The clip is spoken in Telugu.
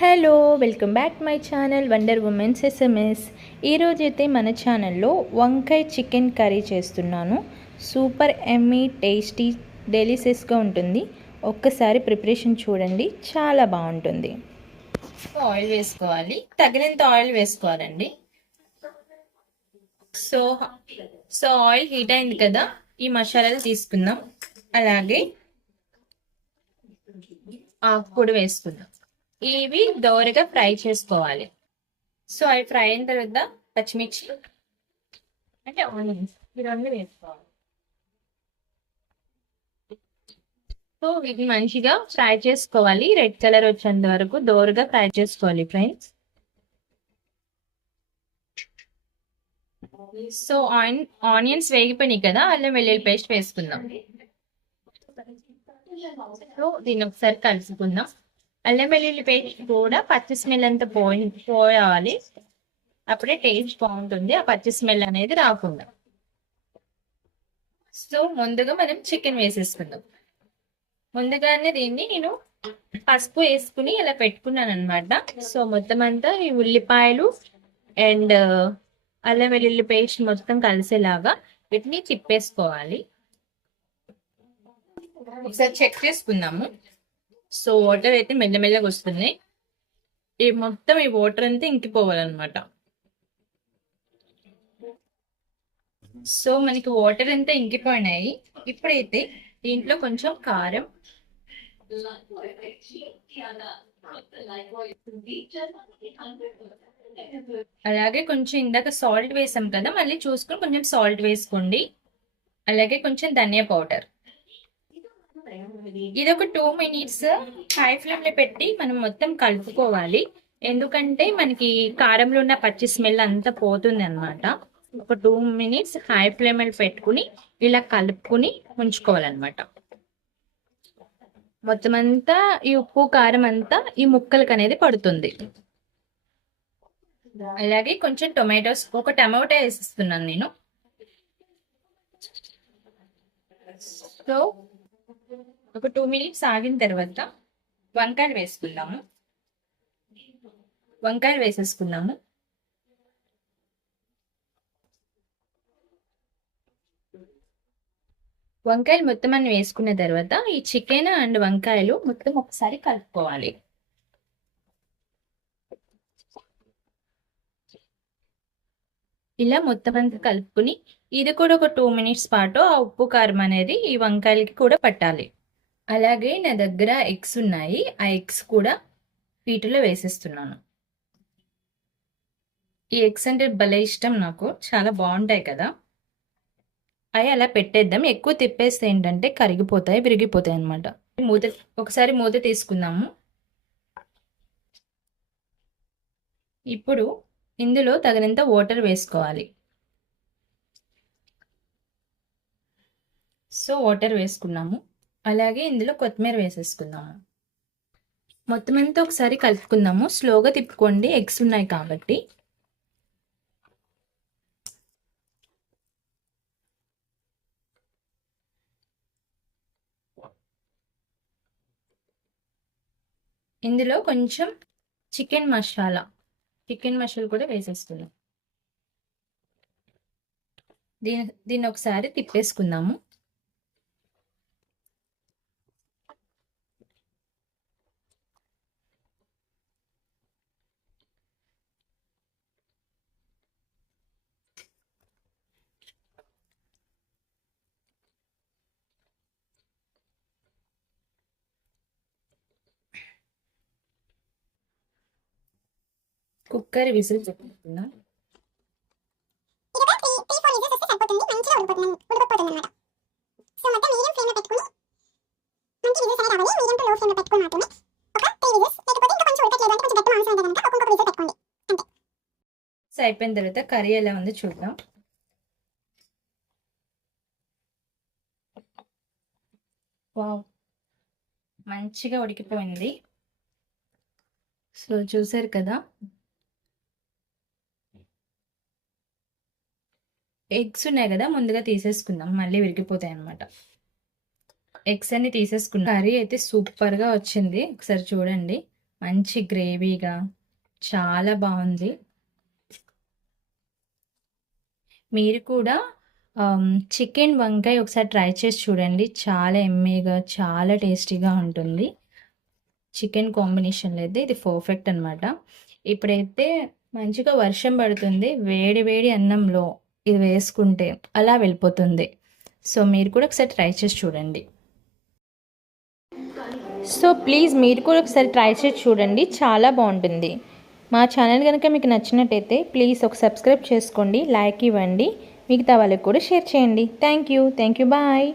Hello welcome back my channel wonder women's SMS. ఈరోజైతే మన ఛానల్లో వంకాయ చికెన్ కర్రీ చేస్తున్నాను. సూపర్ ఎమ్మీ టేస్టీ డెలిషియస్గా ఉంటుంది. ఒక్కసారి ప్రిపరేషన్ చూడండి, చాలా బాగుంటుంది. ఆయిల్ వేసుకోవాలి, తగినంత ఆయిల్ వేసుకోవాలండి. సో సో ఆయిల్ హీట్ అయింది కదా, ఈ మసాలాలు తీసుకుందాం. అలాగే ఆకుపొడి వేసుకుందాం. ఇవి దోరగా ఫ్రై చేసుకోవాలి. సో అవి ఫ్రై అయిన తర్వాత పచ్చిమిర్చి అంటే ఆనియన్స్ ఇవన్నీ వేసుకోవాలి. సో ఇది మంచిగా ఫ్రై చేసుకోవాలి, రెడ్ కలర్ వచ్చేంత వరకు దోరగా ఫ్రై చేసుకోవాలి ఫ్రెండ్స్. సో ఆనియన్స్ వేగిపోయినాయి కదా, అల్లం వెల్లుల్లి పేస్ట్ వేసుకుందాం. సో దీన్ని ఒకసారి కలుసుకుందాం. అల్లం వెల్లుల్లి పేస్ట్ కూడా పచ్చి స్మెల్ అంతా పోవాలి, అప్పుడే టేస్ట్ బాగుంటుంది, ఆ పచ్చి స్మెల్ అనేది రాకుండా. సో ముందుగా మనం చికెన్ వేసేసుకుందాం. ముందుగానే దీన్ని నేను పసుపు వేసుకుని ఇలా పెట్టుకున్నాను అనమాట. సో మొత్తం అంతా ఈ ఉల్లిపాయలు అండ్ అల్లం వెల్లుల్లి పేస్ట్ మొత్తం కలిసేలాగా వీటిని తిప్పేసుకోవాలి. ఒకసారి చెక్ చేసుకుందాము. సో వాటర్ అయితే మెల్లమెల్లగా వస్తున్నాయి. ఈ మొత్తం ఈ వాటర్ అంతా ఇంకిపోవాలన్నమాట. సో మనకి వాటర్ అంతా ఇంకిపోయినాయి. ఇప్పుడైతే దీంట్లో కొంచెం కారం, అలాగే కొంచెం ఇందాక సాల్ట్ వేసాం కదా, మళ్ళీ చూసుకొని కొంచెం సాల్ట్ వేసుకోండి. అలాగే కొంచెం ధనియా పౌడర్. ఇది ఒక 2 minutes హై ఫ్లేమ్ లో పెట్టి మనం మొత్తం కలుపుకోవాలి. ఎందుకంటే మనకి కారంలో ఉన్న పచ్చి స్మెల్ అంతా పోతుంది అనమాట. ఒక 2 minutes హై ఫ్లేమ్ లో పెట్టుకుని ఇలా కలుపుకుని ఉంచుకోవాలన్నమాట. మొత్తం అంతా ఈ ఉప్పు కారం అంతా ఈ ముక్కలకు అనేది పడుతుంది. అలాగే కొంచెం టొమాటోస్, ఒక టమాటో వేసిస్తున్నాను నేను. సో ఒక 2 minutes ఆగిన తర్వాత వంకాయలు వేసుకుందాము. వంకాయలు వేసేసుకుందాము. వంకాయలు మొత్తం అన్ని వేసుకున్న తర్వాత ఈ చికెన్ అండ్ వంకాయలు మొత్తం ఒకసారి కలుపుకోవాలి. ఇలా మొత్తం అంతా కలుపుకుని ఇది కూడా ఒక 2 minutes పాటు ఆ ఉప్పు కారం అనేది ఈ వంకాయలకి కూడా పట్టాలి. అలాగే నా దగ్గర ఎగ్స్ ఉన్నాయి, ఆ ఎగ్స్ కూడా వీటిలో వేసేస్తున్నాను. ఈ ఎగ్స్ అంటే భలే ఇష్టం నాకు, చాలా బాగుంటాయి కదా. అవి అలా పెట్టేద్దాం. ఎక్కువ తిప్పేస్తే ఏంటంటే కరిగిపోతాయి, విరిగిపోతాయి అనమాట. ఒకసారి మూత తీసుకుందాము. ఇప్పుడు ఇందులో తగినంత వాటర్ వేసుకోవాలి. సో వాటర్ వేసుకున్నాము. అలాగే ఇందులో కొత్తిమీర వేసేసుకుందాము. మొత్తం అంతా ఒకసారి కలుపుకుందాము. స్లోగా తిప్పుకోండి, ఎగ్స్ ఉన్నాయి కాబట్టి. ఇందులో కొంచెం చికెన్ మసాలా కూడా వేసేస్తున్నాం. దీన్ని ఒకసారి తిప్పేసుకుందాము. కుక్కర్ విజిల్ పెట్టుకున్నా. అయిపోయిన తర్వాత కర్రీ ఎలా ఉందో చూద్దాం. వావ్, మంచిగా ఉడికిపోయింది. సో చూసారు కదా, ఎగ్స్ ఉన్నాయి కదా, ముందుగా తీసేసుకుందాం, మళ్ళీ విరిగిపోతాయి అన్నమాట. ఎగ్స్ అన్ని తీసేసుకున్నా. కర్రీ అయితే సూపర్గా వచ్చింది, ఒకసారి చూడండి. మంచి గ్రేవీగా చాలా బాగుంది. మీరు కూడా చికెన్ వంకాయ ఒకసారి ట్రై చేసి చూడండి. చాలా ఎమ్మీగా చాలా టేస్టీగా ఉంటుంది. చికెన్ కాంబినేషన్లో అయితే ఇది పర్ఫెక్ట్ అనమాట. ఇప్పుడైతే మంచిగా వర్షం పడుతుంది. వేడి వేడి అన్నంలో ఇది వేసుకుంటే అలా వెళ్ళిపోతుంది. సో మీరు కూడా ఒకసారి ట్రై చేసి చూడండి. సో ప్లీజ్ మీరు కూడా ఒకసారి ట్రై చేసి చూడండి, చాలా బాగుంటుంది. మా ఛానల్ కనుక మీకు నచ్చినట్టయితే ప్లీజ్ ఒక సబ్స్క్రైబ్ చేసుకోండి, లైక్ ఇవ్వండి, మిగతా వాళ్ళకి కూడా షేర్ చేయండి. Thank you. బాయ్.